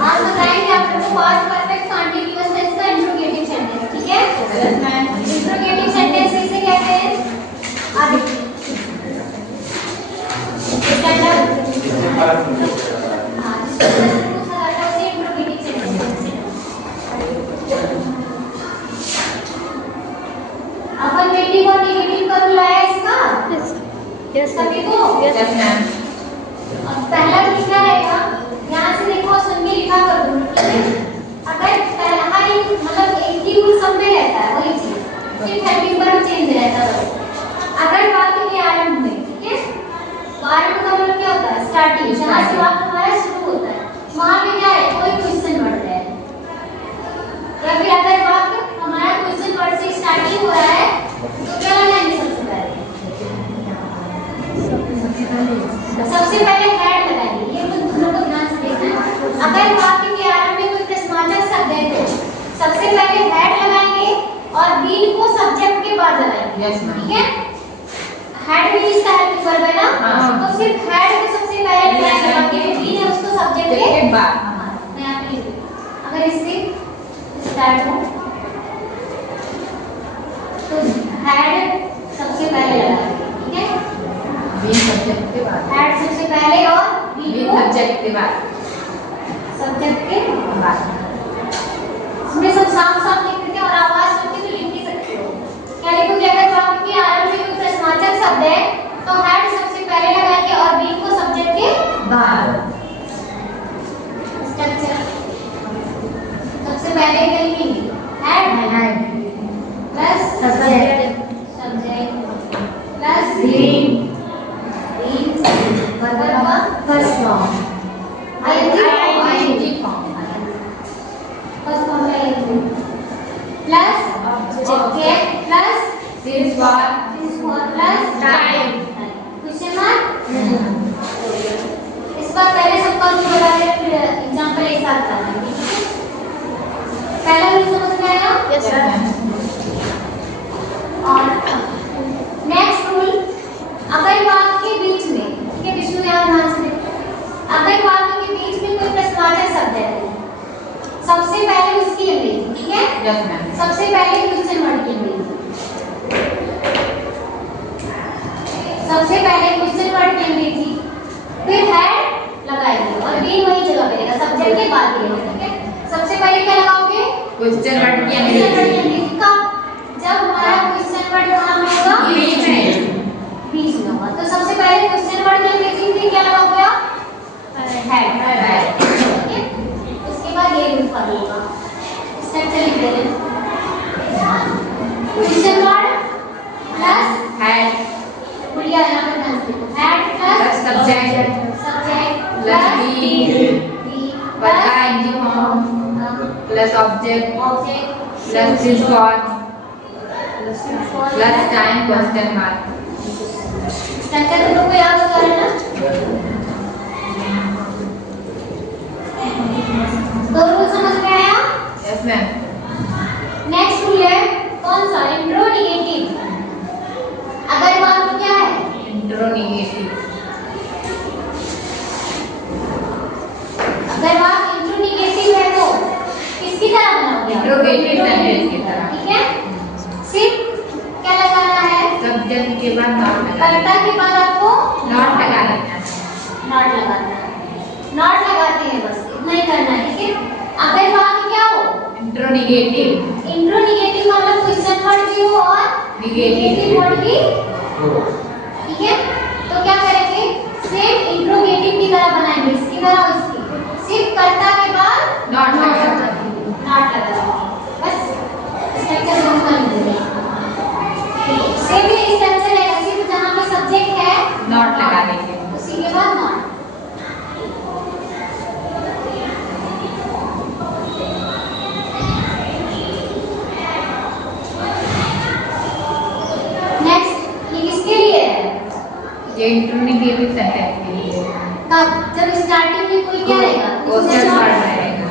आप बताएंगे आपको पास्ट परफेक्ट कंटीन्यूअस टेंस का इंट्रोगेटिव सेंटेंस, ठीक है? इंट्रोगेटिव सेंटेंस इसे कहते हैं आगे अपन नेगेटिव और नेगेटिव का रूल आया इसका? यस सभी को? Yes ma'am. अब पहला रूल क्या रहेगा? यहाँ से देखो सुन के लिखा कर दो, ठीक है? अगर पहला हर एक मतलब एक ही रूल सब में रहता है वही चीज, सिर्फ हेडिंग पर चेंज रहता है। अगर वाक्य के आरंभ में, ठीक है? आरंभ का मतलब क्या होता है? स्टार्टिंग, जहाँ से वाक्य हमारा शुरू होता है वहाँ पे क्या है? कोई क्वेश्चन वर्ड है, या फिर अगर वाक्य हमारा क्वेश्चन वर्ड से स्टार्टिंग हो रहा है तो क्या लगाएंगे सबसे पहले? सबसे पहले हेड लगाएंगे। ये दोनों को ध्यान से देखना। अगर वाक्य के आरंभ में कोई प्रश्नवाचक शब्द है तो सबसे पहले हेड लगाएंगे और बीन को सब्जेक्ट के बाद लगाएंगे। यस मैम, ठीक है? हेड भी इसका हेल्पिंग वर्ब है ना, तो सिर्फ हेड को सबसे पहले लगाएंगे, बीन है उसको सब्जेक्ट के बाद। मैं यहाँ पे लिख दूँ, अगर इससे स्टार्ट हो तो हेड सबसे पहले लगाएंगे, ठीक है? बीन सब्जेक्ट के बाद, हेड सबसे पहले और बीन सब्जेक्ट के बाद, सब्जेक्ट के बाद। इसमें सब साफ साफ लिख देते हैं और आवाज सुन के तो लिख नहीं सकते हो। क्या लिखोगे? अगर वाक्य के आरंभ में कोई प्रश्नवाचक शब्द है तो हेड सबसे पहले लगाएंगे और बीन को सब्जेक्ट के बाद। स्ट्रक्चर सबसे पहले क्या लिखेंगे? Head plus subject plus been verb का first form ING form, first form में ING plus object plus this for plus time question mark. इस बार पहले सबका रूल बता दे, फिर एग्जांपल एक साथ बताएंगे। पहला रूल समझ में आया? Yes sir. और नेक्स्ट रूल, अगर वाक्य के बीच में, ठीक है विष्णु ध्यान से देखो, अगर वाक्य के बीच में कोई प्रश्नवाचक शब्द है सबसे पहले उसकी अंग्रेजी, ठीक है? Yes ma'am. सबसे पहले क्वेश्चन वर्ड की अंग्रेजी, सबसे पहले क्वेश्चन वर्ड की अंग्रेजी, फिर हेड लगाएंगे और बीन वही जगह पे रहेगा, सब्जेक्ट के बाद रहेगा, ठीक है? सबसे पहले क्या लगाओगे? क्वेश्चन वर्ड की अंग्रेजी। कब? जब हमारा क्वेश्चन वर्ड कहाँ में होगा? बीच में होगा। तो सबसे पहले क्वेश्चन वर्ड की अंग्रेजी में क्या लगाओगे आप? हेड, ठीक है? उसके बाद ये रूल फॉलो होगा। स्ट्रक्चर लिख देते हैं, क्वेश्चन वर्ड प्लस हेड, बढ़िया यहाँ पे ध्यान से, head plus subject plus been plus ING form plus object plus this for plus time question mark. Structure तुम लोग को याद होगा है ना? तो रूल समझ में आया? Yes ma'am. नेक्स्ट रूल है कौन सा? इंट्रोगेटिव। अगर वाक्य क्या है? इंट्रोगेटिव। अगर वाक्य इंट्रोगेटिव है तो किसकी तरह बनाओगे? इंट्रोगेटिव सेंटेंस की तरह, ठीक है? सिर्फ क्या लगाना है? सब्जेक्ट के बाद नॉट लगाना है। कर्ता के बाद आपको नॉट लगाना है। नॉट लगाना है, नॉट लगाते हैं बस, इतना ही करना है, ठीक है? अगर वाक्य क्या हो? इंट्रोगेटिव। इंट्रोगेटिव मतलब क्वेश्चन वर्ड भी हो और नेगेटिव वर्ड भी हो, ठीक है? तो क्या करेंगे? सिर्फ इंट्रोगेटिव की तरह बनाएंगे, इसकी तरह इसकी, सिर्फ कर्ता के बाद नॉट लगाना बस। स्ट्रक्चर समझना है, सेम ही स्ट्रक्चर है, सिर्फ जहाँ पे सब्जेक्ट है नॉट लगा देंगे, उसी के बाद नॉट। नेक्स्ट, ये किसके लिए है? ये इंट्रोगेटिव सेंटेंस के लिए। कब? जब स्टार्टिंग में कोई क्या रहेगा? क्वेश्चन वर्ड रहेगा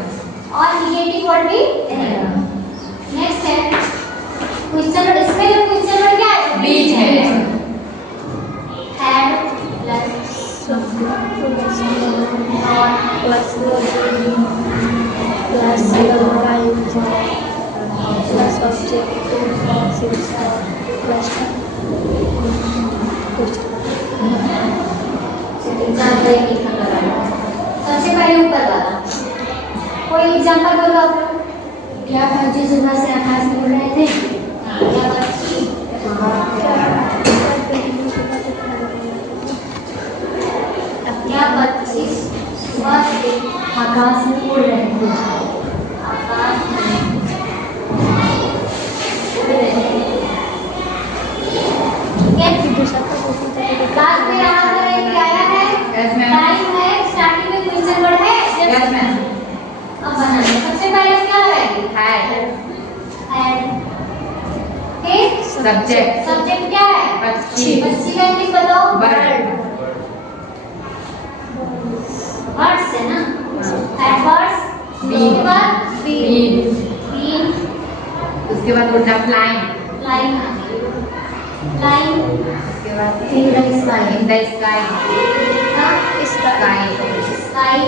और नेगेटिव वर्ड भी रहेगा। नेक्स्ट है क्वेश्चन वर्ड, इसमें जो क्वेश्चन वर्ड क्या है? बीच में head plus plus object plus सबसे पहले ऊपर वाला कोई एग्जांपल बोलो आप लोग। क्या पंछी सुबह से आकाश में उड़ रहे थे? क्या पंछी सुबह से आकाश में उड़ रहे थे? आकाश में उड़ रहे थे। क्लास में यहाँ पर एक आया है, टाइम है, स्टार्टिंग में क्वेश्चन वर्ड है। Yes ma'am. अब बनाना सबसे पहले क्या रहेगी? हैड। फिर सब्जेक्ट। सब्जेक्ट क्या है? पक्षी। पक्षी का इंग्लिश बताओ। बर्ड। बर्ड्स है ना? Had birds. उसके बाद बीन। बीन। उसके बाद उड़ना फ्लाइंग। फ्लाइंग। फ्लाइंग। उसके बाद in the sky. In the sky. Sky. Sky.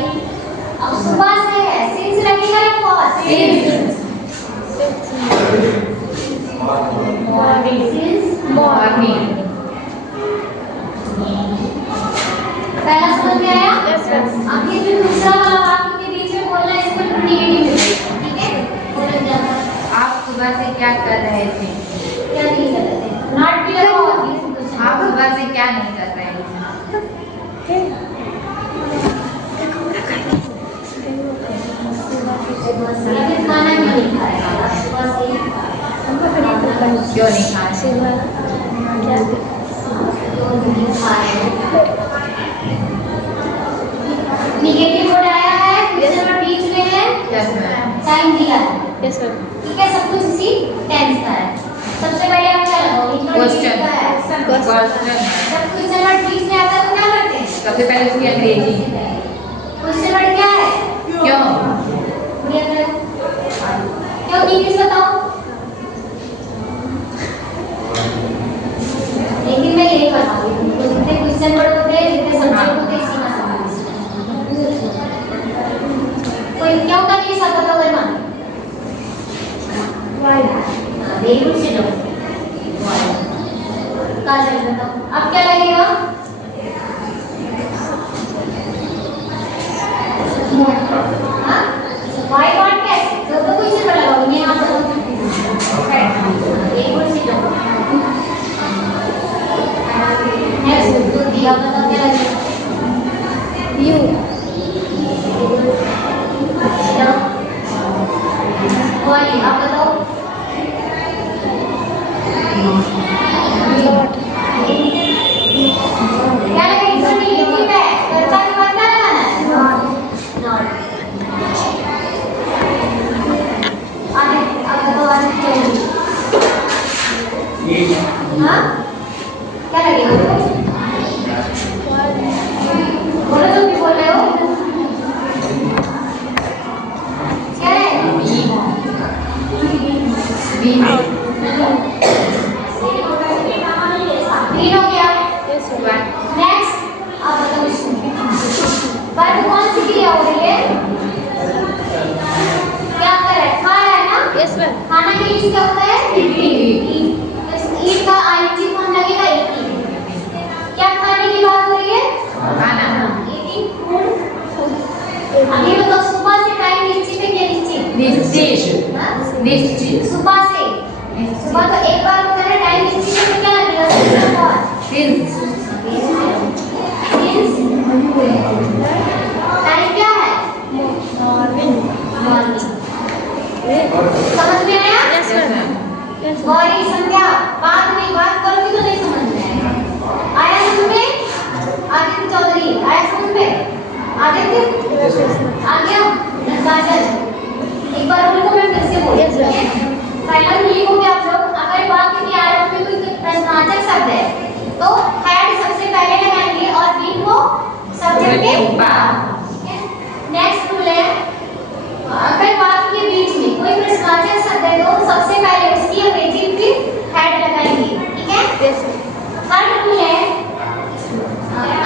अब सुबह से है, सिंस लगेगा या for? Since. Morning. Since morning. पहला समझ में आया? अब ये जो दूसरा वाला वाक्य के बीच में बोलना है, इसको नेगेटिव में, ठीक है? बोलो जरा। आप सुबह से क्या कर रहे थे? क्या नहीं कर रहे थे? नॉट भी लगाओ। आप सुबह से क्या नहीं कर रहे थे? या फिर खाना क्यों नहीं खाया? सुबह से क्यों नहीं खाए? क्यों नहीं खाया? नेगेटिव वर्ड आया है, क्वेश्चन वर्ड बीच में है, यस मैम। टाइम दिया है, Yes sir. ठीक है? सब कुछ इसी टेंस का है। सबसे पहले आप क्या लगाओगे? क्वेश्चन। का है। क्वेश्चन। जब क्वेश्चन वर्ड बीच में आता है तो क्या करते हैं? सबसे पहले उसकी अंग्रेजी। क्वेश्चन वर्ड क्या है? क्यों? बढ़िया करो। क्यों की इंग्लिश बताओ? लेकिन मैं यही बताऊंगी तुमको, जितने क्वेश्चन वर्ड होते हैं, जितने सब्जेक्ट होते हैं, इसी का समावेश है। कोई क्यों का इंग्लिश आता था वर्मा? व्हाई। वेरी गुड सिडो। व्हाई। काजल बताओ। अब क्या लगेगा? हाँ? व्हाई नॉट कैसे? तो क्वेश्चन वर्ड लगाओगे यहाँ पर। Very good सिडो। नेक्स्ट तो दिया, बताओ क्या लगेगा? You. वाली आप बताओ। Lot. क्या लगेगा? इसमें नेगेटिव है, कर्ता के बाद क्या लगाना है? नॉट। आगे अब बताओ, आगे क्या लगेगा? हाँ? क्या लगेगा? बोलो, तुम भी बोल रहे हो। क्या है? बीन। तीन हो गया। Yes sir. नेक्स्ट अब बताओ इसको। पर कौन सी क्रिया हो रही है? क्या कर रहा है? खा रहा है ना? Yes ma'am. खाना के लिए क्या होता है? ईट। ईट का आईएनजी फॉर्म लगेगा ईटिंग। क्या खाने की बात हो रही है? खाना। Eating food. अभी बताओ, सुबह से टाइम निश्चित है क्या निश्चित? निश्चित। हाँ? निश्चित। सुबह से। सुबह तो एक बार होता है, टाइम निश्चित है तो क्या लगेगा? सिंस। टाइम क्या है? Morning. मॉर्निंग। समझ में आया? Yes ma'am. Yes ma'am. Gauri संध्या बाद में बात करोगी तो नहीं समझ में आएगा। आया समझ में? आदित्य चौधरी आया समझ में? आदित्य आ गया? काजल एक बार बोलो तो मैं फिर से बोलूँ। Yes, sir. पहला तो लिखोगे आप लोग। अगर वाक्य के आरंभ में कोई प्रश्नवाचक शब्द है तो हैड सबसे पहले लगाएंगे और बीन को सब्जेक्ट के बाद। नेक्स्ट रूल है, अगर वाक्य के बीच में कोई प्रश्नवाचक शब्द है तो सबसे पहले उसकी अंग्रेजी फिर हैड लगाएंगे, ठीक है? Yes sir. थर्ड रूल है,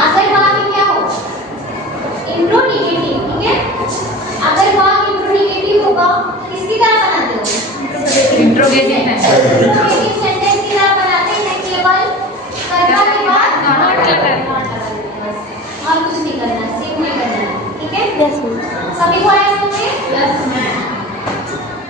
अगर वाक्य क्या हो? इंट्रो नेगेटिव, ठीक इंट्रोगेटिव सेंटेंस इंट्रोगेटिव सेंटेंस की तरह बनाते हैं केवल कर्ता के बाद not लगाना बस और कुछ नहीं करना, सिर्फ नहीं करना, ठीक है? Yes, miss. सभी को आया समझे? Yes ma'am